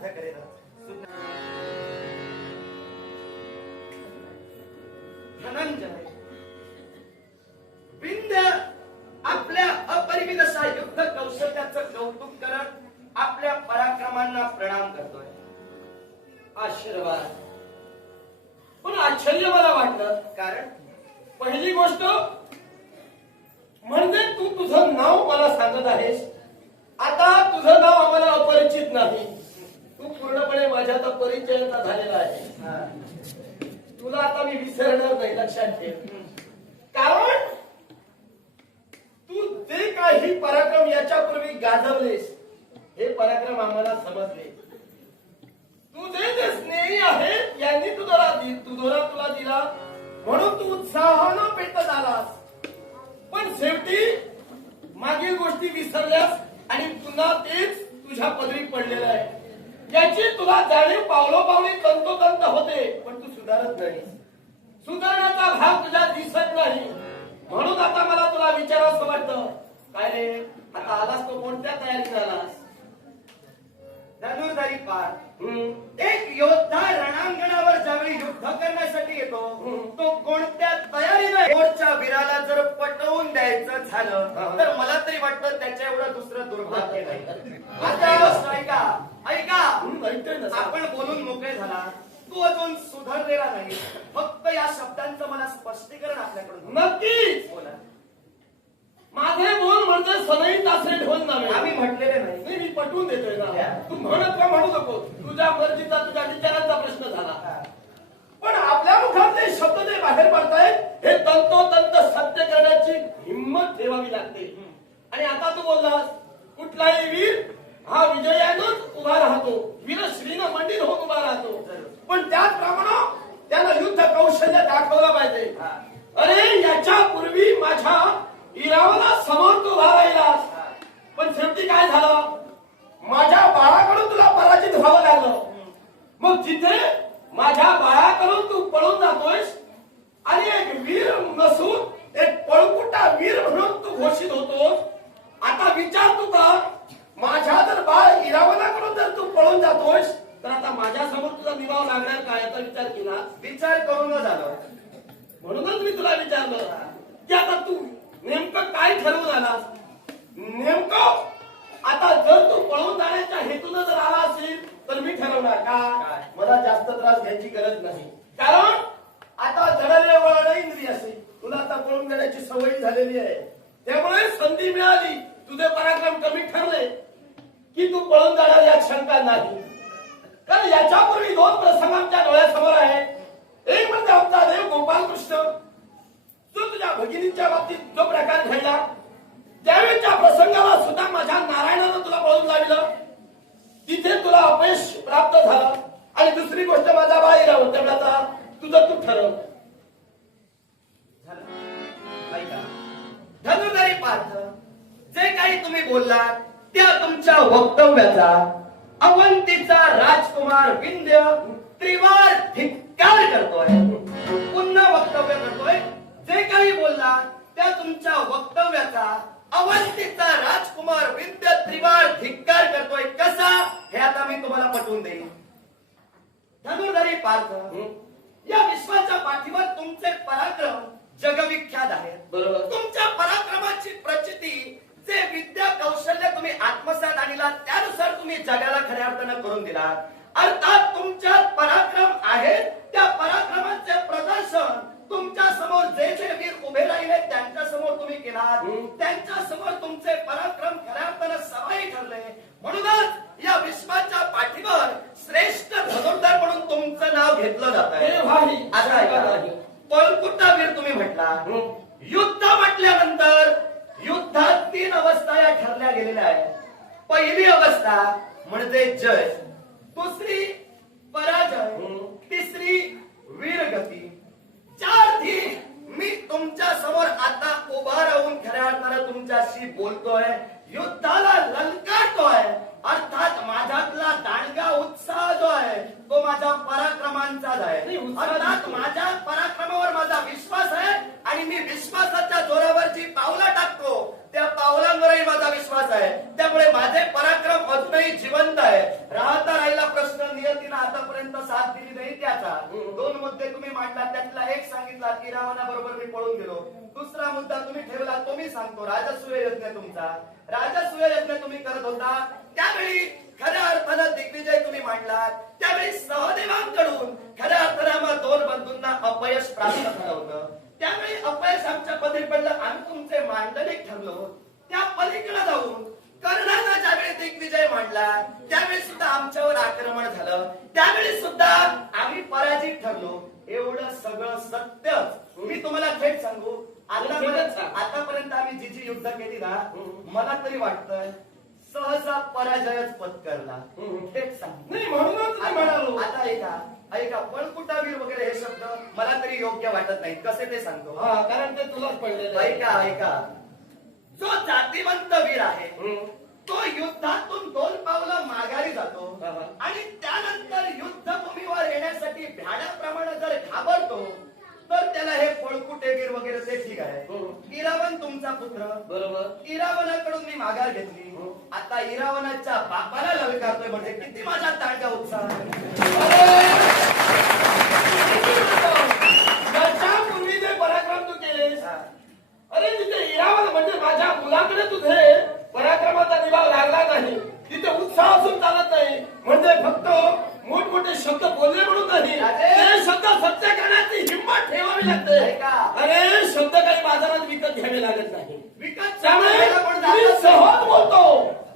साध्य करेल परिचयाचा झालेला आहे. तुला आता मी विसरणार नाही लक्षात ठेव. कारण तू जे काही पराक्रम याच्यापूर्वी गाजवलेस हे पराक्रम आम्हाला समजले. तुझे जे स्नेही आहेत यांनी तुझा तुझोरा तुला दिला. म्हणून तू उत्साहानं पेटत आलास. पण शेवटी मागील गोष्टी विसरल्यास आणि पुन्हा तेच तुझ्या पदरी पडलेलं आहे. याची तुला जाणीव पावलोपावली तंतोतंत होते पण तू सुधारत नाही सुधारण्याचा भाग तुझ्या दिसत नाही. म्हणून आता मला तुला विचारावं वाटतं. काय रे आता आलास तो कोणत्या तयारी आलास. धनुर्धारी पार. एक योद्धा रणांगणावर ज्यावेळी युद्ध करण्यासाठी येतो. तो कोणत्या तयारीने मोर्चा वीराला जर पटवून द्यायचं झालं. तर मला तरी वाटतं त्याच्या एवढं दुसरं दुर्भाग्य नाही. आता गोष्ट ऐका. ऐका. आपण बोलून मोकळे झाला. तू अजून सुधारलेला नाही. फक्त या शब्दांचं मला स्पष्टीकरण आपल्याकडून नक्कीच. बोला. माझे बोल म्हणजे सनई तासरे ढोल नव्हे आम्ही म्हटलेले नाही. नाही मी पटवून देतोय ना. तू म्हणत का म्हणू नको? तुझ्या मर्जीचा तुझ्या विचारांचा प्रश्न झाला. पण आपल्या मुखात जे शब्द जे बाहेर पडतायत हे तंतोतंत सत्य करण्याची हिंमत ठेवावी लागते. आणि आता तू बोललास कुठलाही वीर हा विजयानंच उभा राहतो. वीर श्रीनं मंडित होऊन उभा राहतो. पण त्याचप्रमाणे त्यानं युद्ध कौशल्य दाखवलं पाहिजे. अरे याच्या पूर्वी माझ्या इरावला समोर तू उभा राहिलास. पण शेवटी काय झालं? माझ्या बाळाकडून तुला पराजित व्हावं लागलं. मग जिथे माझ्या बाळाकडून तू पळून जातोयस आणि एक वीर नसून एक पळकुटा वीर म्हणून तू घोषित होतोस आता विचार तू कर. माझ्या जर बाळ इरावलाकडून जर तू पळून जातोयस तर आता माझ्यासमोर तुझा निभाव लागणार काय? याचा विचार केला. विचार करून झालं म्हणूनच मी तुला विचारलं की आता तू नेमकं काय ठरवून आलास नेमकं आता जर तू पळून जाण्याच्या हेतून जर आला असेल तर मी ठरवणार का? मला जास्त त्रास घ्यायची गरज नाही. कारण आता जडले वळण इंद्रिय असेल. तुला आता पळून जाण्याची सवय झालेली आहे. त्यामुळे संधी मिळाली. तुझे पराक्रम कमी ठरले की तू पळून जाणार यात शंका नाही. कारण याच्यापूर्वी दोन प्रसंग आमच्या डोळ्यासमोर आहेत. एक म्हणजे आमचा देव गोपालकृष्ण भगिनींच्या बाबतीत जो प्रकार घडला त्यावेळेच्या प्रसंगाला सुद्धा माझ्या नारायणानं तुला पळून लावलं. तिथे तुला अपयश प्राप्त झालं. आणि दुसरी गोष्ट माझा बाई राहून तुझं तू ठरव. झालं. पार्थ जे काही तुम्ही बोललात त्या तुमच्या वक्तव्याचा अवंतीचा राजकुमार विंध्य त्रिवार धिक्कार करतोय. पुन्हा वक्तव्य करतोय. जे काही बोललात त्या तुमच्या वक्तव्याचा अवंतीचा राजकुमार विंध्य त्रिवार धिक्कार करतोय कसा हे आता मी तुम्हाला पटवून देईन. धनुर्धारी पार्थ या विश्वाच्या पाठीवर तुमचे पराक्रम जगविख्यात आहेत. बरोबर. तुमच्या पराक्रमाची प्रचिती जे विद्या कौशल्य तुम्ही आत्मसात आणला त्यानुसार तुम्ही जगाला खऱ्या अर्थानं करून दिला अर्थात तुमच्यात पराक्रम आहेत त्या पराक्रमाचे प्रदर्शन तुमच्यासमोर जे जे वीर उभे राहिले त्यांच्यासमोर तुम्ही हम्म. त्यांच्यासमोर तुमचे पराक्रम खऱ्या अर्थानं सवाई ठरले. म्हणूनच या विश्वाच्या पाठीवर श्रेष्ठ धनुर्धर म्हणून तुमचं नाव घेतलं जात आहे. पळकुटा वीर तुम्ही म्हटला. युद्ध म्हटल्यानंतर युद्धात तीन अवस्था या ठरल्या गेलेल्या आहेत. पहिली अवस्था म्हणजे जय. दुसरी पराजय. तिसरी वीरगती. चारथी मी तुमच्यासमोर आता उभा राहून खऱ्या अर्थानं तुमच्याशी बोलतोय. युद्धाला ललकारतोय अर्थात माझ्यातला दांडगा उत्साह जो आहे तो माझ्या पराक्रमांचाच आहे. अर्थात. माझ्या पराक्रमावर माझा विश्वास आहे आणि मी विश्वासाच्या जोरावर जी पावलं टाकतो. पावलांवरही माझा विश्वास आहे. त्यामुळे माझे पराक्रम अजूनही जिवंत आहे. राहता राहिला प्रश्न नियतीनं आतापर्यंत साथ दिली नाही त्याचा. दोन मुद्दे तुम्ही मांडला त्यातला एक सांगितला की रावणाबरोबर मी पळून गेलो. दुसरा मुद्दा तुम्ही ठेवला तो मी सांगतो. राजसूय यज्ञ तुमचा. राजसूय यज्ञ तुम्ही करत होता. त्यावेळी खऱ्या अर्थानं दिग्विजय तुम्ही मांडला. त्यावेळी सहदेवांकडून खऱ्या अर्थानं दोन बंधूंना अपयश प्राप्त झालं होतं. त्यावेळी अपयश आमच्या पदरी पडलं. आम्ही तुमचे मांडलिक ठरलो. त्या पलीकडे जाऊन कर्णाचा ज्यावेळी दिग्विजय मांडला त्यावेळी सुद्धा आमच्यावर आक्रमण झालं. त्यावेळी सुद्धा आम्ही पराजित ठरलो. एवढं सगळं सत्यच मी तुम्हाला थेट सांगू आतापर्यंत आतापर्यंत आम्ही जी जी युद्ध केली ना मला तरी वाटतंय सहसा पराजयच पत्करला. थेट सांगू. नाही म्हणूनच म्हणालो. आता ऐका ऐका पळकुटावीर वगैरे हे शब्द मला तरी योग्य वाटत नाहीत. कसे ते सांगतो? कारण ते तुलाच पडलेलं आहे. ऐका ऐका. जो जातीवंत वीर आहे. तो युद्धातून दोन पावलं माघारी जातो. आणि त्यानंतर युद्धभूमीवर येण्यासाठी भ्याडाप्रमाणे जर घाबरतो तर त्याला हे पळकुटेवीर वगैरे ते ठीक आहे. इरावण तुमचा पुत्र बरोबर इरावणाकडून मी माघार घेतली. आता इरावणाच्या बापाला ललकारतोय म्हणजे किती माझ्या तांडा उत्साह आहे. त्याच्यापूर्वी जे पराक्रम तू केलेस हा. अरे तिथे इरावण म्हणजे माझ्या मुलाकडे तुझे पराक्रमाचा निभाव लागला नाही तिथे उत्साह असून चालत नाही म्हणजे फक्त मोठमोठे शब्द बोलले म्हणून नाही राजे. ते शब्द सत्य करण्याची हिंमत ठेवावी लागते ऐका. अरे शब्द काही बाजारात विकत घ्यावे लागत नाही विकत त्यामुळे चाललेला पण कुणी जातच सहज नाही. बोलतो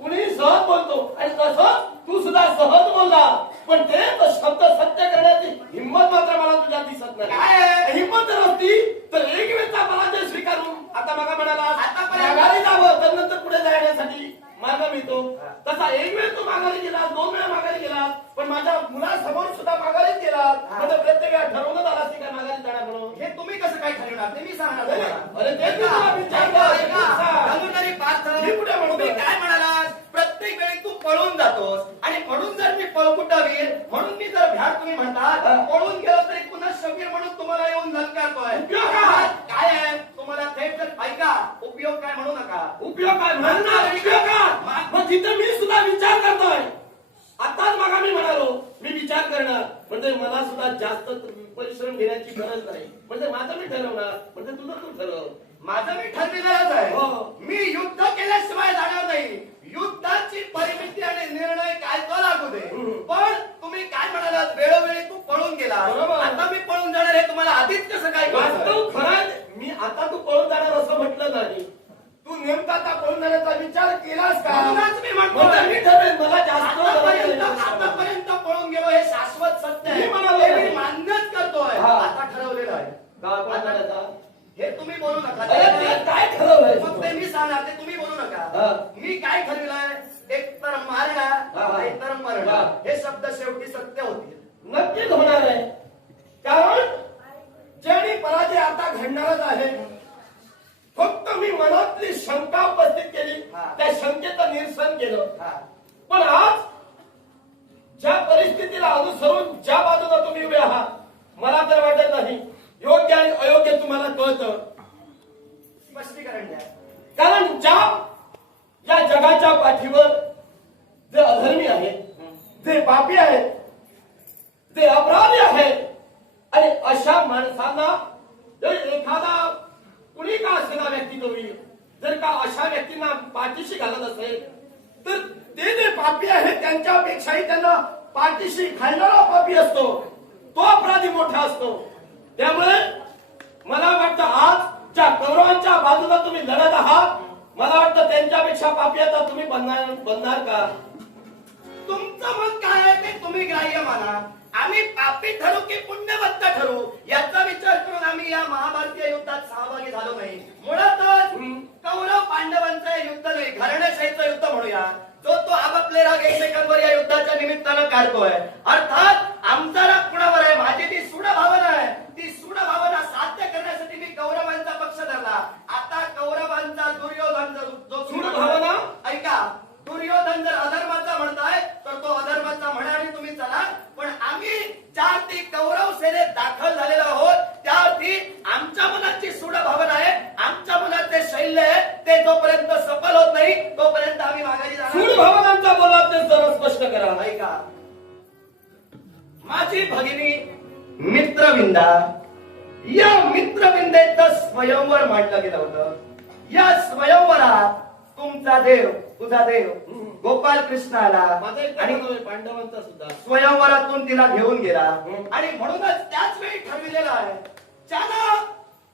कुणी सहज बोलतो आणि तसं तू सुद्धा सहज बोलला पण ते तो शब्द सत्य करण्याची हिंमत मात्र मला तुझ्या दिसत काय नाही आहे? हिंमत जर असती तर एक वेळचा पराजय स्वीकारून आता मगा म्हणाला आतापर्यंत- माघारी जावं तर नंतर पुढे जाण्यासाठी मार्ग मिळतो हा. तसा एक वेळ तू माघारी गेला दोन वेळा माघारी गेला पण माझ्या मुलासमोर सुद्धा माघारीच गेला हा. म्हणजे प्रत्येक वेळा ठरवण्यात आला की काय माघारी जाणार म्हणून हे तुम्ही कसं काय ठरवणार ते मी सांगणार अरे, तुम्हाला. अरे ते ऐका, तुला विचारलं, ऐका, ते ऐका. सांग. धनुर्धारी पार्थ, मी कुठे म्हणतोय? तुम्ही काय म्हणालात प्रत्येक वेळी तू पळून जातोस आणि म्हणून जर मी पळकुटावीर म्हणून मी जर भ्याड तुम्ही हा. म्हणतात पळून गेलो तरी पुन्हा शबीर म्हणून तुम्हाला येऊन ललकारतोय उपयोग काय? काय आहे तुम्हाला थेट जर ऐका उपयोग काय म्हणू नका उपयोग काय म्हणणार उपयोग काय मग तिथे मी सुद्धा विचार करतोय आताच मग मी म्हणालो मी विचार करणार म्हणजे मला सुद्धा जास्त परिश्रम घेण्याची गरज नाही म्हणजे माझं मी म्हणजे तुझं तू ठरव माझं मी ठरविणारच आहे हो. मी युद्ध केल्याशिवाय जाणार नाही युद्धाची परिमिती आणि निर्णय काय तो लागू दे. पण तुम्ही काय म्हणालात वेळोवेळी तू पळून गेला. आता मी पळून जाणार हे तुम्हाला आधीच कसं काय कळतंय? वास्तव खरं मी आता तू पळून जाणार असं म्हटलं नाही तू नेमका आता पळून जाण्याचा विचार केलास का मी म्हणतोय. म्हणजे मी ठरवेन मला जास्त गरज आतापर्यंत नाही. आतापर्यंत पळून गेलो हे शाश्वत सत्य आहे मी म्हणालो हे नाही. मी मान्यच करतोय हा. आता ठरवलेलं आहे का पळून आता- जाण्याचा? हे तुम्ही बोलू नका अरे ते काय ठरवलंय मग ते मी सांगणार ते तुम्ही बोलू हा. नका मी काय ठरविलंय एक तर मारणा हा, हा. एक तर मरणा हा. हे शब्द शेवटी सत्य होतील नक्कीच होणार आहे. कारण ज्याने पराजय आता घडणारच आहे. फक्त मी मनातली शंका उपस्थित केली. त्या शंकेचं निरसन केलं. पण आज ज्या परिस्थितीला अनुसरून ज्या बाजूला तुम्ही उभे आहात मला तर वाटत नाही. योग्य आणि अयोग्य तुम्हाला कळतं. स्पष्टीकरण द्या. कारण ज्या या जगाच्या पाठीवर जे अधर्मी आहेत जे पापी आहेत. जे अपराधी आहेत. आणि अशा माणसांना जर एखादा कुणी का असेना व्यक्ती तुम्ही जर का अशा व्यक्तींना पाठीशी घालत असेल तर ते जे पापी आहेत त्यांच्यापेक्षाही त्यांना पाठीशी घालणारा पापी असतो. तो अपराधी मोठा असतो. त्यामुळे मला वाटतं आज ज्या कौरवांच्या बाजूला तुम्ही लढत आहात मला वाटतं त्यांच्यापेक्षा पापी आता तुम्ही बनणार बनणार का? तुमचं मत काय आहे ते तुम्ही ग्राह्य माना. आम्ही पापी ठरू की पुण्यवंत ठरू? याचा विचार करून आम्ही या महाभारतीय युद्धात सहभागी झालो नाही. मुळातच. कौरव पांडवांचं युद्ध नाही घराण्याशाहीचं युद्ध म्हणूया. जो तो आपापले राग एकमेकांवर या युद्धाच्या निमित्तानं काढतोय. अर्थात आमचा राग कुणावर आहे माझी ती सुड भावना आहे ती सुड भावना साध्य करण्यासाठी मी कौरवांचा पक्ष धरला आता कौरवांचा दुर्योधन जर जो सूड भावना? ऐका दुर्योधन जर अधर्माचा म्हणताय तर तो अधर्माचा म्हणा आणि तुम्ही चला पण आम्ही ज्या ती कौरव सेनेत दाखल झालेलो आहोत त्यावरती आमच्या मुलाची सूड भावना आहे आमच्या मुलाचे शैल्य आहे ते जोपर्यंत सफल होत नाही तोपर्यंत आम्ही माघारी सूड जाणार भावनांचा बोला ते जरा स्पष्ट करा ऐका माझी भगिनी मित्रविंदा या मित्रविंदेचं स्वयंवर मांडलं गेलं होतं. या स्वयंवरात तुमचा देव तुझा देव गोपाल कृष्ण आला. आणि पांडवांचा सुद्धा. स्वयंवरातून तिला घेऊन गेला. आणि म्हणूनच त्याच वेळी ठरविलेलं आहे. ज्यानं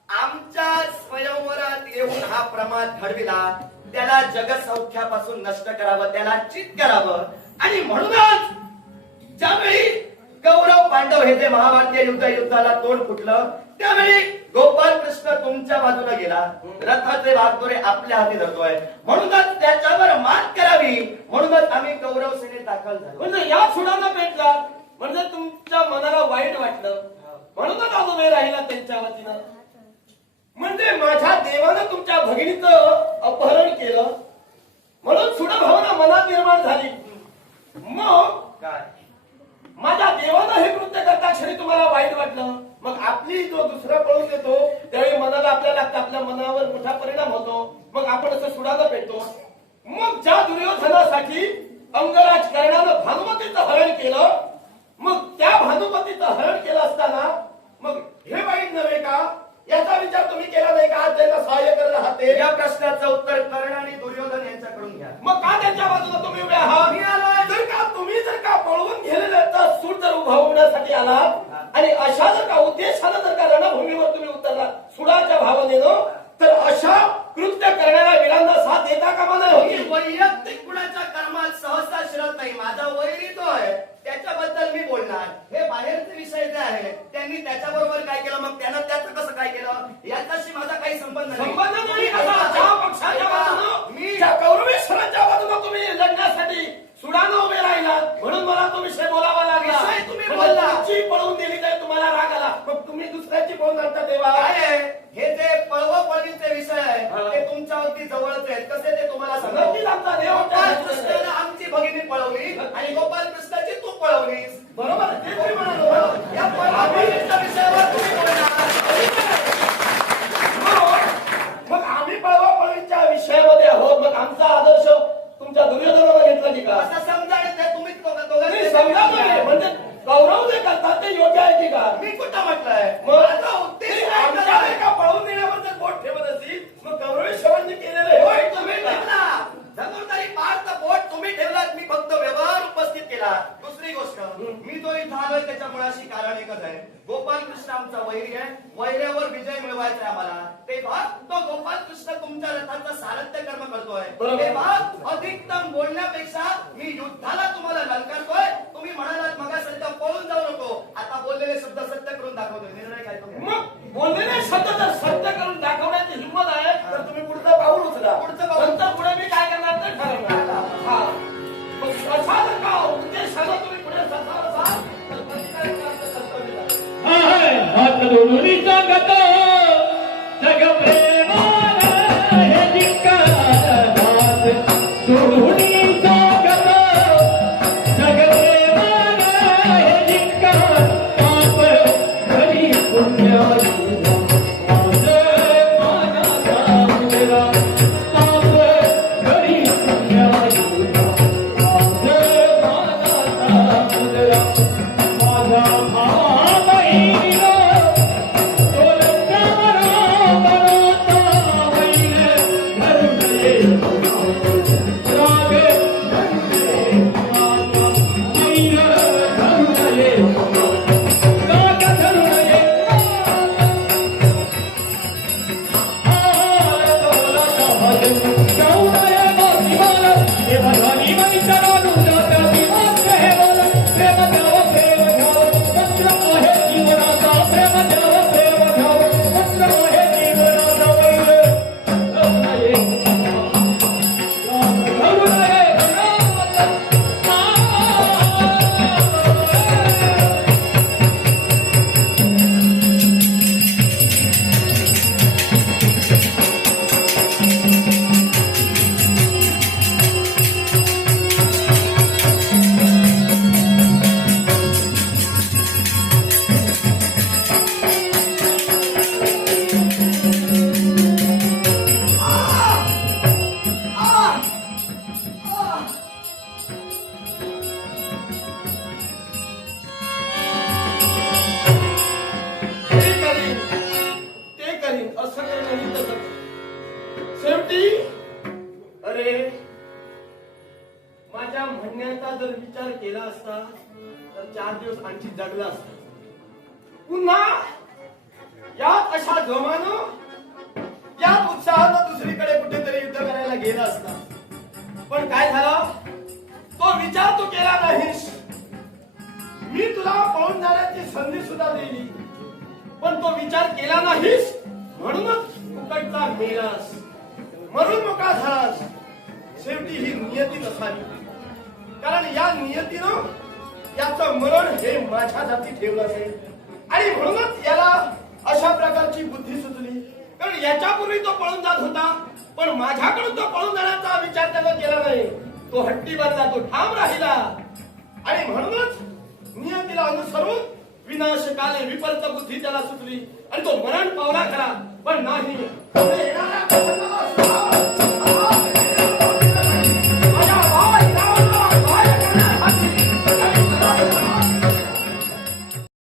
आमच्या स्वयंवरात येऊन हा प्रमाद घडविला त्याला जगसौख्यापासून नष्ट करावं त्याला चित करावं आणि म्हणूनच ज्यावेळी कौरव पांडव हे जे महाभारतीय युद्ध युद्धाला तोंड फुटलं त्यावेळी गोपाल कृष्ण तुमच्या बाजूला गेला. रथाचे वागदोरे आपल्या हाती धरतोय. म्हणूनच त्याच्यावर मात करावी. म्हणूनच आम्ही कौरव सेनेत दाखल झालो. म्हणजे या सुडांना भेटला. म्हणजे तुमच्या मनाला वाईट वाटलं. म्हणूनच आज उभे राहिला त्यांच्या वतीनं. म्हणजे माझ्या देवानं तुमच्या भगिनीचं अपहरण केलं. म्हणून सुड भावना मनात निर्माण झाली. मग काय? माझ्या देवानं हे कृत्य करता क्षणी तुम्हाला वाईट वाटलं. मग आपली जो दुसरा पळून देतो त्यावेळी मनाला आपल्या लागतं आपल्या मनावर मोठा परिणाम होतो. मग आपण असं सुडाला पेटतो. मग ज्या दुर्योधनासाठी अंगराज कर्णानं भानुमतीचं हरण केलं मग त्या भानुमतीचं हरण केलं असताना मग हे वाईट नव्हे का? याचा विचार तुम्ही केला नाही का? आज त्यांना सहाय्य करत आहात ते? या प्रश्नाचं उत्तर कर्ण आणि दुर्योधन यांच्याकडून घ्या. मग का त्यांच्या बाजूला तुम्ही उभे आहात. जर का तुम्ही जर का पळवून गेलेल्याचा सूर जर उभावण्यासाठी आलात आणि अशा जर का उद्देशानं जर का रणभूमीवर तुम्ही उतरला सुडाच्या भावनेनं तर अशा कृत्य करणाऱ्या वीरांना साथ देता कामा नाही मी होती वैयक्तिक कुणाच्या कर्मात सहसा शिरत नाही. माझा वैरी जो आहे. त्याच्याबद्दल मी बोलणार हे बाहेरचे विषय जे आहे त्यांनी त्याच्याबरोबर काय केलं? मग त्यानं त्याचं कसं काय केलं? याच्याशी माझा काही संबंध नाही. संबंध नाही. कसा ज्या पक्षाच्या बाजूनं मी ज्या कौरवेश्वराच्या बाजूनं तुम्ही लढण्यासाठी सुडानं उभे राहिलात म्हणून मला तो विषय बोलावा लागला. तुम्ही म्हणजे बोलला. पळून दिली तर तुम्हाला राग आला. मग तुम्ही दुसऱ्याची पळून आणता काय आहे हे जे पळव पळवीचे विषय आहे हा. ते तुमच्या अगदी जवळच आहेत कसे ते तुम्हाला नक्कीच आमचा देव गोपाल त्या कृष्णानं आमची भगिनी पळवली आणि गोपाल कृष्णाची तू पळवलीस बरोबर आहे, तेच मी म्हणालो. या पळवापळवीच्या विषयावर तुम्ही बोलणार मग मग आम्ही पळवा पळवीच्या विषयामध्ये आहोत मग आमचा आदर्श तुमच्या दुर्योधनाला घेतला की का असं समजा आणि ते तुम्हीच दोघं- नाही, दोघांचे समजा नाही म्हणजे गौरव जे करतात ते योग्य आहे की का मी कुठं म्हटलंय मग माझा उद्देश ते काय आमच्या करायचा? एका पळवून देण्याबद्दल बोट ठेवत असतील मग गौरवेश्वरांनी केलेलं हे वाईट तुम्ही नव्हे का? ठेवला धनुर्धारी पार्थ बोट तुम्ही ठेवलात मी फक्त व्यवहार उपस्थित केला दुसरी गोष्ट मी जो इथं आलोय त्याच्या मुळाशी कारण एकच आहे गोपाल कृष्ण आमचा वैरी आहे वैऱ्यावर विजय मिळवायचा आहे आम्हाला तेव्हा तो गोपाल कृष्ण तुमच्या रथाचं सारथ्य कर्म करतोय. तेव्हा अधिकतम बोलण्यापेक्षा मी युद्धाला तुम्हाला ललकारतोय तुम्ही म्हणालात मगा सध्या पळून जाऊ नको आता बोललेले शब्द सत्य करून दाखवतोय निर्णय काय तो घ्या. मग बोललेले शब्द जर सत्य करून दाखवण्याची विचार केला असता तर चार दिवस आणखी जगला असता. पुन्हा यात अशा जोमानं यात उत्साहानं दुसरीकडे कुठेतरी युद्ध करायला गेला असता. पण काय झालं? तो विचार तू केला नाहीस मी तुला पळून जाण्याची संधी सुद्धा दिली. पण तो विचार केला नाहीस म्हणूनच फुकटचा मेलास. म्हणून मोका झालास. शेवटी ही नियती नसावी. कारण या नियतीनं याचं मरण हे माझ्या जाती ठेवलं असेल. आणि म्हणूनच याला अशा प्रकारची बुद्धी सुचली. कारण याच्यापूर्वी तो पळून जात होता पण माझ्याकडून तो पळून जाण्याचा विचार त्याला केला नाही. तो हट्टी बनला तो ठाम राहिला. आणि म्हणूनच नियतीला अनुसरून विनाशकाले विपरीत बुद्धी त्याला सुचली. आणि तो मरण पावला खरा पण नाही. येणाऱ्या